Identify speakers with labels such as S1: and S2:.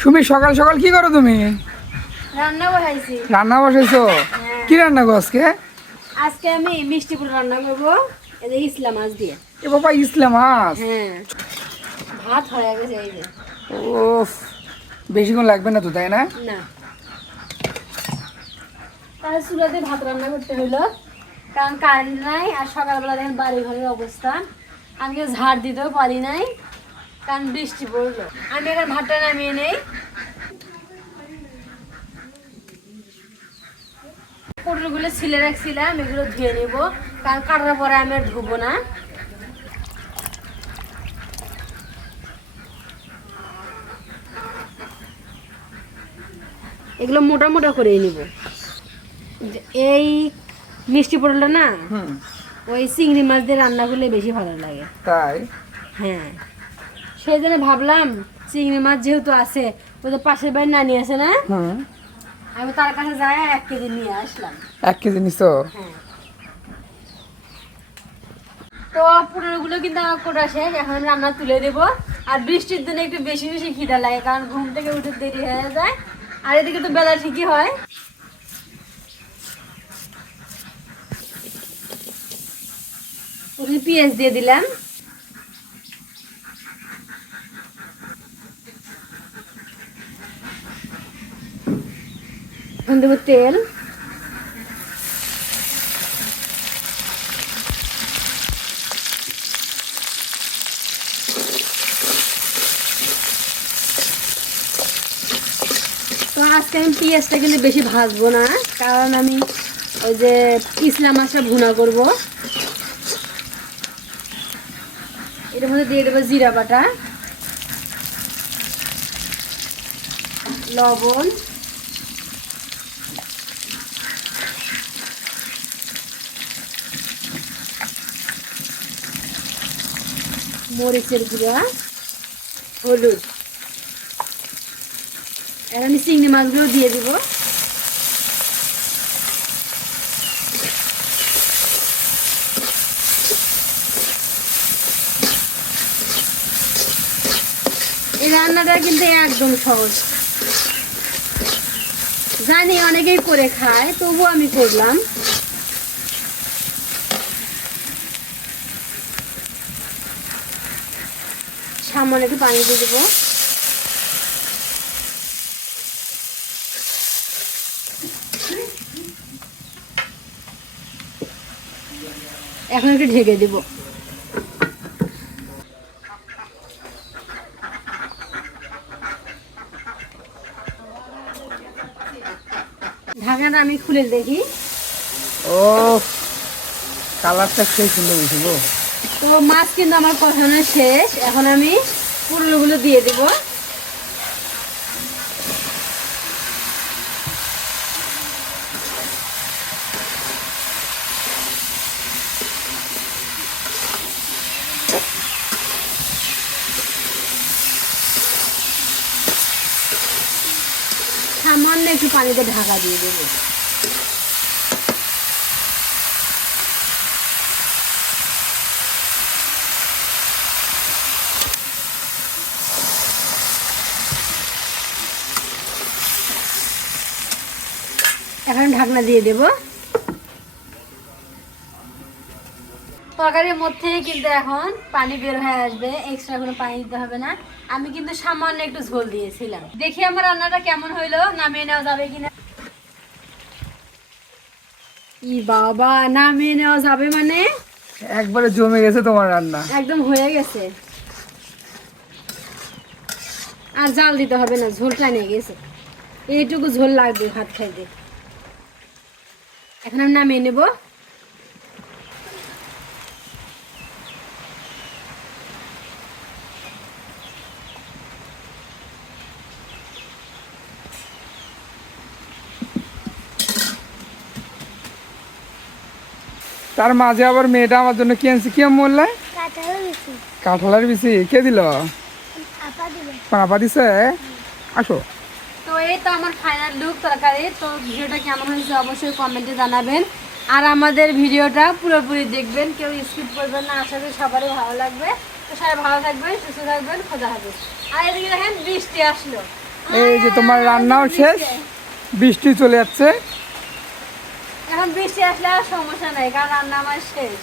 S1: সুমি সকাল সকাল কি করো তুমি?
S2: রান্না বসাইছি।
S1: রান্না বসাইছো?
S2: হ্যাঁ।
S1: কি রান্না গো আজকে?
S2: আজকে আমি মিষ্টি পুরো রান্না করব এই ইসলাম মাছ দিয়ে।
S1: এ বাবা ইসলাম মাছ?
S2: হ্যাঁ। ভাত হয়ে গেছে এই যে।
S1: ও বেশিক্ষণ লাগবে না তো তাই না?
S2: না। তাহলে চুলাতে ভাত রান্না করতে হইল। কারণ কারেন্ট নাই আর সকালবেলা দেখেন বাড়ি ঘরের অবস্থা। আমি ঝাড় দিতেও পারি নাই। কারণ বৃষ্টি পড়ল। আমি এখন ভাতটা নামিয়ে নেই। পটলগুলো ছিলে রাখছিলাম এগুলো ধুয়ে নেব। কারণ কাটার পরে আমি আর ধুবো না। এগুলো মোটা মোটা করে নিব। এই মিষ্টি পটলটা না ওই চিংড়ি মাছ দিয়ে রান্না করলে বেশি ভালো লাগে।
S1: তাই?
S2: হ্যাঁ। সেই জন্য ভাবলাম চিংড়ি মাছ যেহেতু আছে ওদের পাশের বাড়ির নানি আছে না? আমি তার কাছে যাই এক কেজি নিয়ে আসলাম।
S1: এক কেজি নিছো?
S2: হ্যাঁ। তো পুরোগুলো কিন্তু আমার কোটা শেষ এখন রান্না তুলে দেব। আর বৃষ্টির দিনে একটু বেশি বেশি খিদা লাগে কারণ ঘুম থেকে উঠে দেরি হয়ে যায়। আর এদিকে তো বেলা ঠিকই হয়। পেঁয়াজ দিয়ে দিলাম। এখন দেবো তেল তো আজকে আমি পেঁয়াজটা কিন্তু বেশি ভাজবো না, কারণ আমি ওই যে ইসলাম মাছটা ভুনা করব। এটার মধ্যে দিয়ে দেবো জিরা বাটা, লবণ মরিচের গুঁড়া হলুদ। এবার আমি চিংড়ি মাছগুলো দিয়ে দিব। এই রান্নাটা কিন্তু একদম সহজ। জানি অনেকেই করে খায় তবু আমি করলাম। সামান্য একটু পানি দিয়ে দেবো। এখন একটু ঢেকে দেব। ঢাকাটা আমি খুলে দেখি।
S1: ও, কালারটা সেই সুন্দর গো।
S2: তো মাছ কিন্তু আমার কষানো শেষ। এখন আমি পুরোগুলো দিয়ে দেব। সামান্য একটু পানিতে ঢাকা দিয়ে দেবো। এখন ঢাকনা দিয়ে দেব। তরকারির মধ্যে কিন্তু এখন পানি বের হয়ে আসবে এক্সট্রা কোনো পানি দিতে হবে না। আমি কিন্তু সামান্য একটু ঝোল দিয়েছিলাম। দেখি আমার রান্নাটা কেমন হইল নামিয়ে নেওয়া যাবে কিনা? ই বাবা নামিয়ে নেওয়া যাবে মানে?
S1: একবারে জমে গেছে তোমার রান্না।
S2: একদম হয়ে গেছে। আর জাল দিতে হবে না ঝোলটা নিয়ে গেছে। এইটুকু ঝোল লাগবে ভাত খাইতে। এখন আমি নামিয়ে নেব।
S1: তার মাঝে আবার মেয়েটা আমার জন্য কি আনছে কি বললে? কাঁঠালের বিচি। কে দিল? আপা দিছে? আসো।
S2: এই তো আমার ফাইনাল লুক তরকারি তো ভিডিওটা কেমন হয়েছে অবশ্যই কমেন্টে জানাবেন। আর আমাদের ভিডিওটা পুরোপুরি দেখবেন কেউ স্কিপ করবেন না। আশা করি সবারই ভালো লাগবে। তো সবাই ভালো থাকবেন সুস্থ থাকবেন খোদা হাফেজ। আর এদিকে দেখেন বৃষ্টি আসলো।
S1: এই যে তোমার রান্নাও শেষ বৃষ্টি চলে যাচ্ছে।
S2: এখন বৃষ্টি আসলে আর সমস্যা নাই কারণ রান্না আমার শেষ।